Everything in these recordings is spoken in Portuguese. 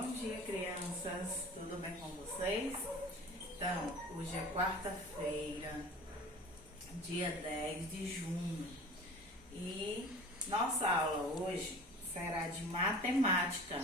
Bom dia, crianças! Tudo bem com vocês? Então, hoje é quarta-feira, dia 10 de junho, e nossa aula hoje será de matemática.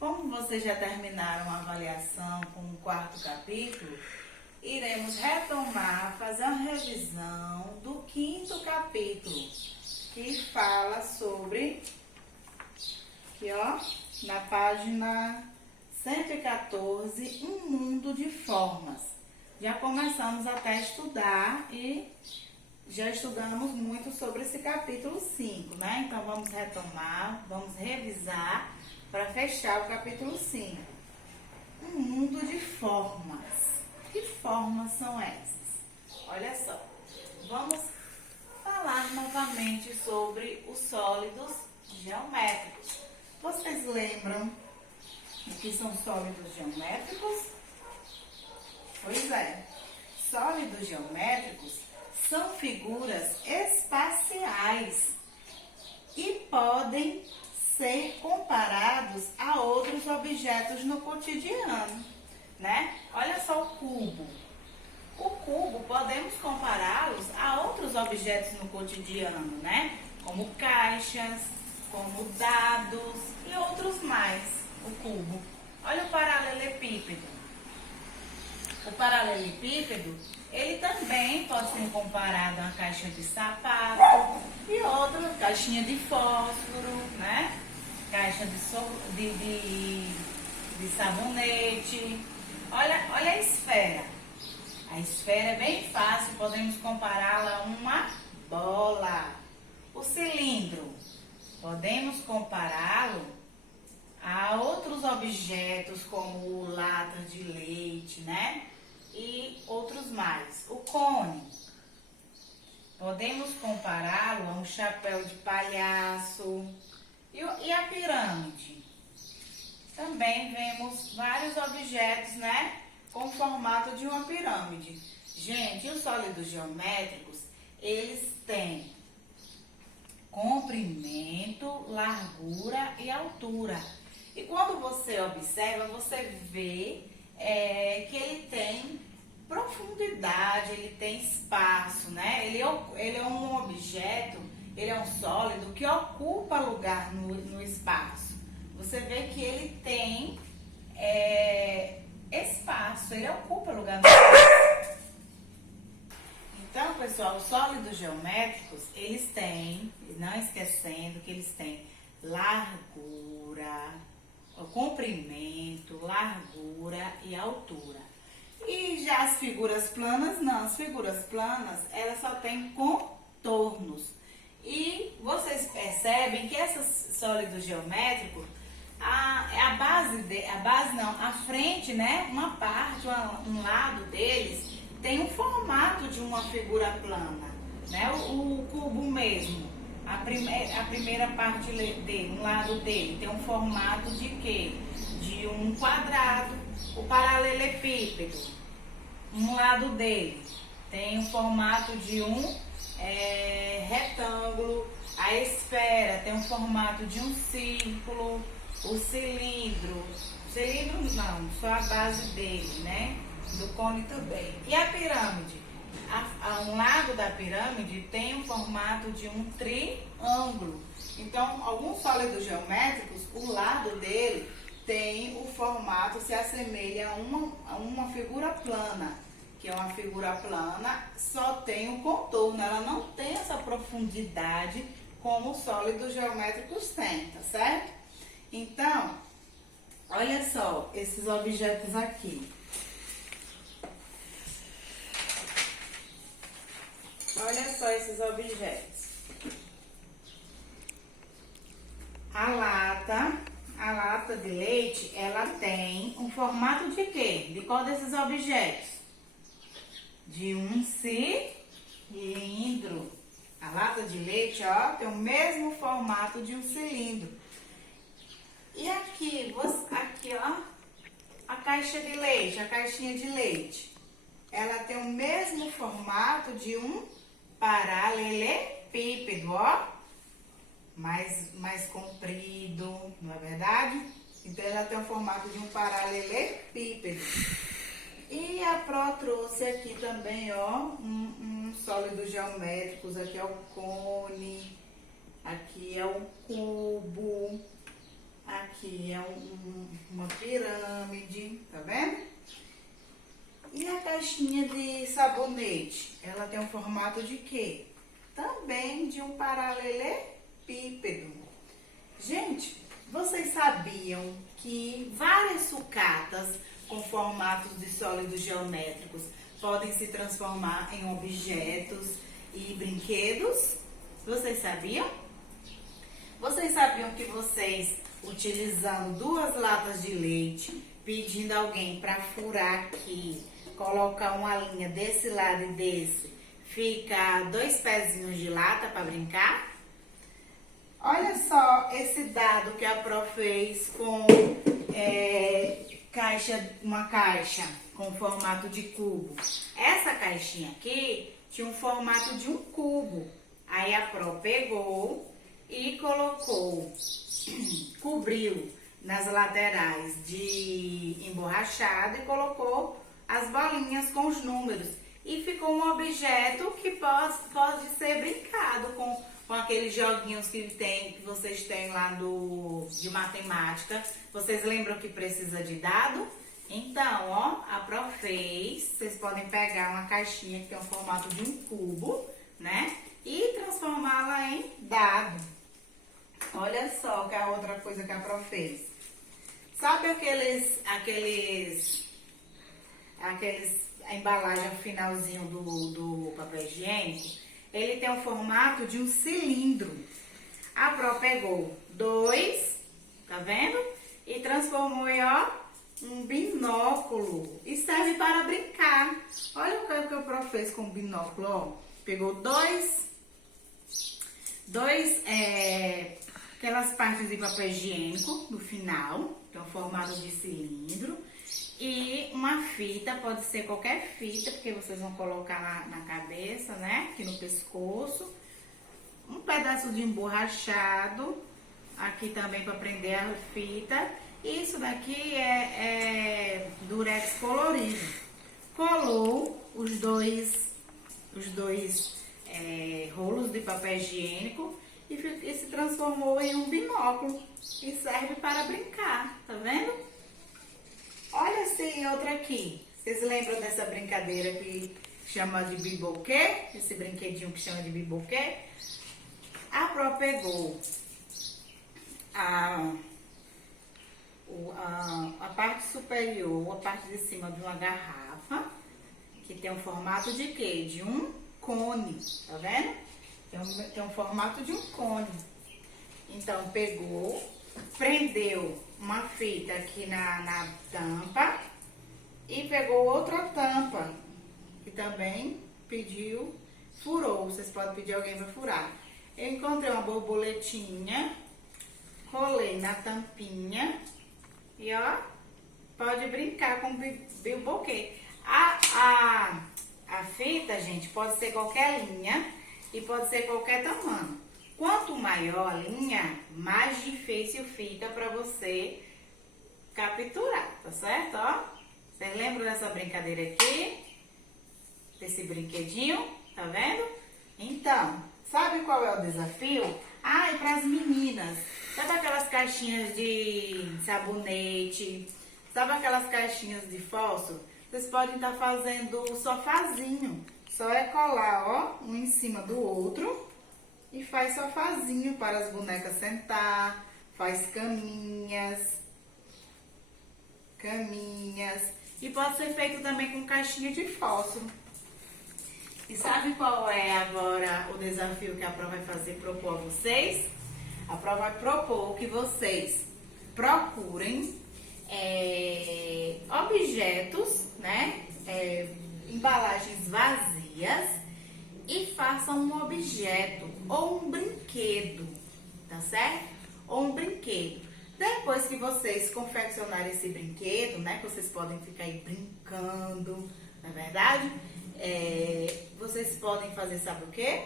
Como vocês já terminaram a avaliação com o quarto capítulo, iremos retomar, fazer uma revisão do quinto capítulo, que fala sobre, aqui ó, na página 114, um mundo de formas. Já começamos até a estudar e já estudamos muito sobre esse capítulo 5, né? Então vamos retomar, vamos revisar para fechar o capítulo 5. Um mundo de formas. Que formas são essas? Olha só, vamos falar novamente sobre os sólidos geométricos. Vocês lembram o que são sólidos geométricos? Pois é, sólidos geométricos são figuras espaciais e podem ser comparados a outros objetos no cotidiano, né? Olha só o cubo. O cubo podemos compará-los a outros objetos no cotidiano, né? Como caixas, como dados e outros mais. O cubo. Olha o paralelepípedo. O paralelepípedo, ele também pode ser comparado a uma caixa de sapato e outra caixinha de fósforo, né? Caixa de sabonete. Olha a esfera. A esfera é bem fácil, podemos compará-la a uma bola. O cilindro, podemos compará-lo a outros objetos como latas de leite, né? E outros mais. O cone, podemos compará-lo a um chapéu de palhaço. E a pirâmide? Também vemos vários objetos, né? Com o formato de uma pirâmide. Gente, os sólidos geométricos, eles têm comprimento, largura e altura. E quando você observa, você vê que ele tem profundidade, ele tem espaço, né? Ele é um objeto, ele é um sólido que ocupa lugar no espaço. Você vê que ele tem espaço, ele ocupa lugar no espaço. Então, pessoal, os sólidos geométricos, eles têm, não esquecendo que eles têm largura, comprimento, largura e altura. E já as figuras planas, não. As figuras planas, elas só têm contornos. E vocês percebem que esses sólidos geométricos, a frente, né? Uma parte, um lado deles tem um formato de uma figura plana, né? O cubo mesmo, a primeira parte dele, um lado dele tem um formato de quê? De um quadrado. O paralelepípedo, um lado dele tem um formato de um retângulo. A esfera tem um formato de um círculo. O cilindro não, só a base dele, né? Do cone também. E a pirâmide? Um lado da pirâmide tem um formato de um triângulo. Então, alguns sólidos geométricos, o lado dele tem o formato, se assemelha a uma figura plana. Que é uma figura plana, só tem o contorno, ela não tem essa profundidade como os sólidos geométricos têm, tá certo? Então, olha só esses objetos aqui. Olha só esses objetos. A lata de leite, ela tem um formato de quê? De qual desses objetos? De um cilindro. A lata de leite, ó, tem o mesmo formato de um cilindro. E aqui, ó, a caixa de leite, a caixinha de leite. Ela tem o mesmo formato de um paralelepípedo, ó. Mais comprido, não é verdade? Então ela tem o formato de um paralelepípedo. E a Pro trouxe aqui também, ó, um sólido geométricos. Aqui é o cone, aqui é o cubo, aqui é uma pirâmide, tá vendo? E a caixinha de sabonete, ela tem um formato de quê? Também de um paralelepípedo. Gente, vocês sabiam que várias sucatas com formatos de sólidos geométricos podem se transformar em objetos e brinquedos? Vocês sabiam? Vocês sabiam que vocês, utilizando 2 latas de leite, pedindo alguém para furar aqui, colocar uma linha desse lado e desse, fica 2 pezinhos de lata para brincar? Olha só esse dado que a Pro fez com uma caixa com formato de cubo. Essa caixinha aqui tinha um formato de um cubo. Aí a Pro pegou e colocou, cobriu nas laterais de emborrachado e colocou as bolinhas com os números. E ficou um objeto que pode ser brincado com aqueles joguinhos que vocês têm lá de matemática. Vocês lembram que precisa de dado? Então, ó, a Pro fez. Vocês podem pegar uma caixinha que tem o formato de um cubo, né? E transformá-la em dado. Olha só que a outra coisa que a Pro fez. Sabe a embalagem no finalzinho do papel higiênico? Ele tem o formato de um cilindro. A Pro pegou 2, tá vendo? E transformou em, ó, um binóculo. E serve para brincar. Olha o que a Pro fez com o binóculo, ó. Pegou aquelas partes de papel higiênico no final, que é o formato de cilindro. E uma fita, pode ser qualquer fita, porque vocês vão colocar na cabeça, né? Aqui no pescoço. Um pedaço de emborrachado, aqui também para prender a fita. Isso daqui é durex colorido. Colou os dois rolos de papel higiênico e se transformou em um binóculo. E serve para brincar, tá vendo? Olha assim, outra aqui. Vocês lembram dessa brincadeira que chama de biboquê? Esse brinquedinho que chama de biboquê? A Pro pegou a parte superior, a parte de cima de uma garrafa, que tem um formato de quê? De um cone, tá vendo? Tem um formato de um cone. Então, pegou, prendeu uma fita aqui na tampa e pegou outra tampa que também furou. Vocês podem pedir alguém para furar. Eu encontrei uma borboletinha, colei na tampinha e ó, pode brincar com biboquê. A fita, gente, pode ser qualquer linha e pode ser qualquer tamanho. Quanto maior a linha, mais difícil fica para você capturar, tá certo? Ó, vocês lembram dessa brincadeira aqui? Desse brinquedinho, tá vendo? Então, sabe qual é o desafio? E para as meninas, sabe aquelas caixinhas de sabonete? Sabe aquelas caixinhas de fósforo? Vocês podem estar fazendo sofazinho. Só é colar, ó, um em cima do outro. E faz sofazinho para as bonecas sentar, faz caminhas. E pode ser feito também com caixinha de fósforo. E sabe qual é agora o desafio que a Pro vai propor a vocês? A Pro vai propor que vocês procurem objetos, né? Embalagens vazias. E façam um objeto ou um brinquedo, tá certo? Ou um brinquedo. Depois que vocês confeccionarem esse brinquedo, né? Que vocês podem ficar aí brincando, não é verdade? Vocês podem fazer, sabe o quê?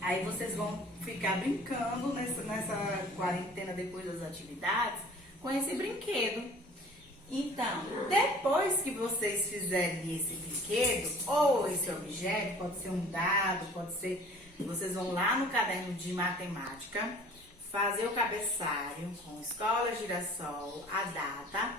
Aí vocês vão ficar brincando nessa quarentena depois das atividades. com esse brinquedo. Então, depois que vocês fizerem esse brinquedo, ou esse objeto, pode ser um dado, pode ser... Vocês vão lá no caderno de matemática, fazer o cabeçalho com Escola Girassol, a data,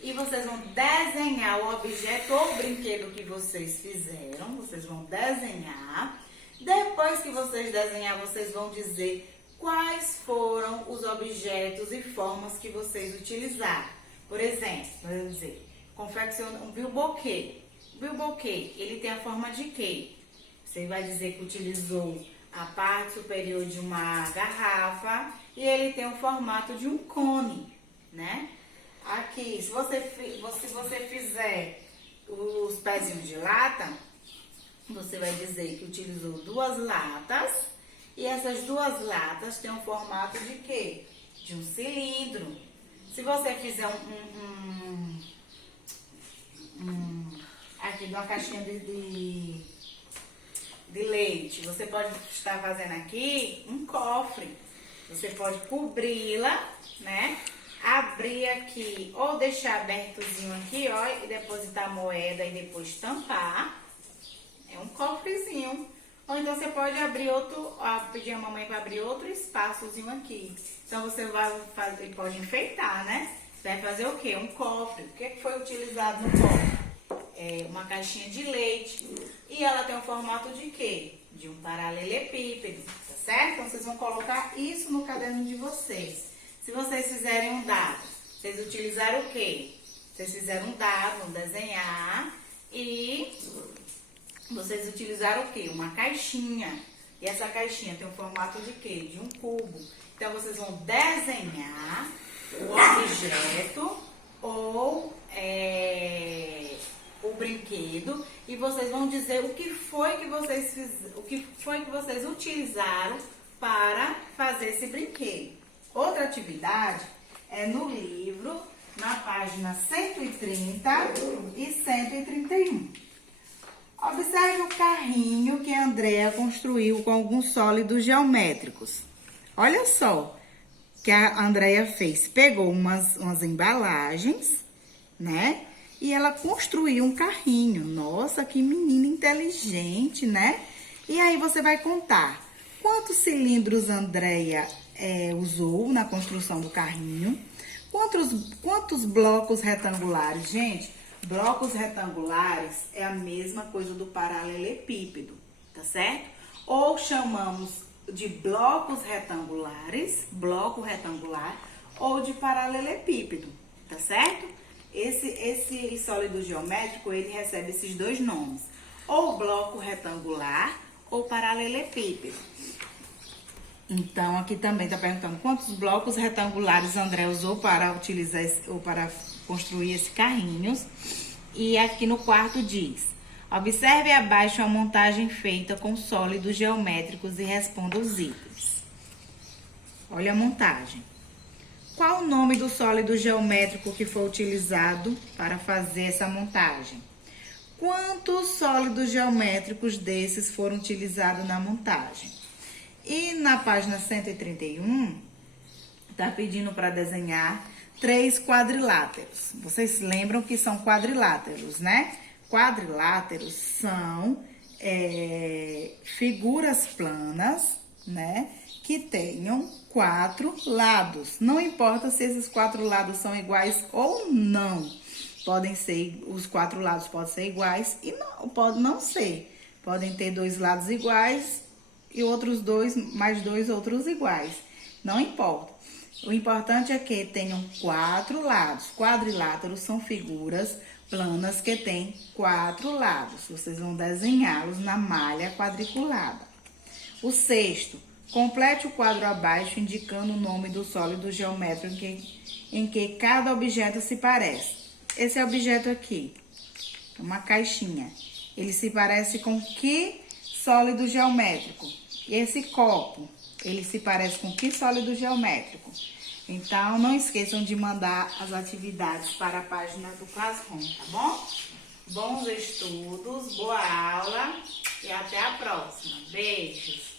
e vocês vão desenhar o objeto ou o brinquedo que vocês fizeram. Vocês vão desenhar. Depois que vocês desenhar, vocês vão dizer quais foram os objetos e formas que vocês utilizaram. Por exemplo, vamos dizer, confecciona um bilboquê. O bilboquê, ele tem a forma de quê? Você vai dizer que utilizou a parte superior de uma garrafa e ele tem o formato de um cone, né? Aqui, se você fizer os pezinhos de lata, você vai dizer que utilizou 2 latas e essas 2 latas têm um formato de quê? De um cilindro. Se você fizer aqui de uma caixinha de leite, você pode estar fazendo aqui um cofre. Você pode cobri-la, né? Abrir aqui ou deixar abertozinho aqui, ó, e depositar a moeda e depois tampar. É um cofrezinho. Ou então você pode abrir outro, pedir a mamãe para abrir outro espaçozinho aqui. Então você vai fazer, pode enfeitar, né? Você vai fazer o quê? Um cofre. O que foi utilizado no cofre? Uma caixinha de leite. E ela tem um formato de quê? De um paralelepípedo, tá certo? Então vocês vão colocar isso no caderno de vocês. Se vocês fizerem um dado, vocês utilizaram o quê? Vocês fizeram um dado, vão desenhar e vocês utilizaram o quê? Uma caixinha. E essa caixinha tem um formato de quê? De um cubo. Então vocês vão desenhar o objeto ou o brinquedo e vocês vão dizer o que foi que vocês utilizaram para fazer esse brinquedo. Outra atividade é no livro, na página 130 e 131. Observe o carrinho que a Andrea construiu com alguns sólidos geométricos. Olha só o que a Andrea fez. Pegou umas embalagens, né? E ela construiu um carrinho. Nossa, que menina inteligente, né? E aí você vai contar quantos cilindros a Andrea usou na construção do carrinho. Quantos blocos retangulares? Gente, blocos retangulares é a mesma coisa do paralelepípedo, tá certo? Ou chamamos de blocos retangulares, bloco retangular, ou de paralelepípedo, tá certo? Esse sólido geométrico, ele recebe esses 2 nomes, ou bloco retangular ou paralelepípedo. Então, aqui também está perguntando quantos blocos retangulares André usou para utilizar ou para construir esse carrinho. E aqui no quarto diz: observe abaixo a montagem feita com sólidos geométricos e responda os itens. Olha a montagem. Qual o nome do sólido geométrico que foi utilizado para fazer essa montagem? Quantos sólidos geométricos desses foram utilizados na montagem? E na página 131, está pedindo para desenhar 3 quadriláteros. Vocês lembram que são quadriláteros, né? Quadriláteros são figuras planas, né? Que tenham 4 lados. Não importa se esses 4 lados são iguais ou não. Podem ser, os 4 lados podem ser iguais e não, pode não ser. Podem ter 2 lados iguais e outros 2, mais 2 outros iguais. Não importa. O importante é que tenham 4 lados. Quadriláteros são figuras planas que têm 4 lados. Vocês vão desenhá-los na malha quadriculada. O 6º, complete o quadro abaixo indicando o nome do sólido geométrico em que cada objeto se parece. Esse objeto aqui, uma caixinha. Ele se parece com que sólido geométrico? Esse copo, ele se parece com que sólido geométrico? Então, não esqueçam de mandar as atividades para a página do Classroom, tá bom? Bons estudos, boa aula e até a próxima. Beijos!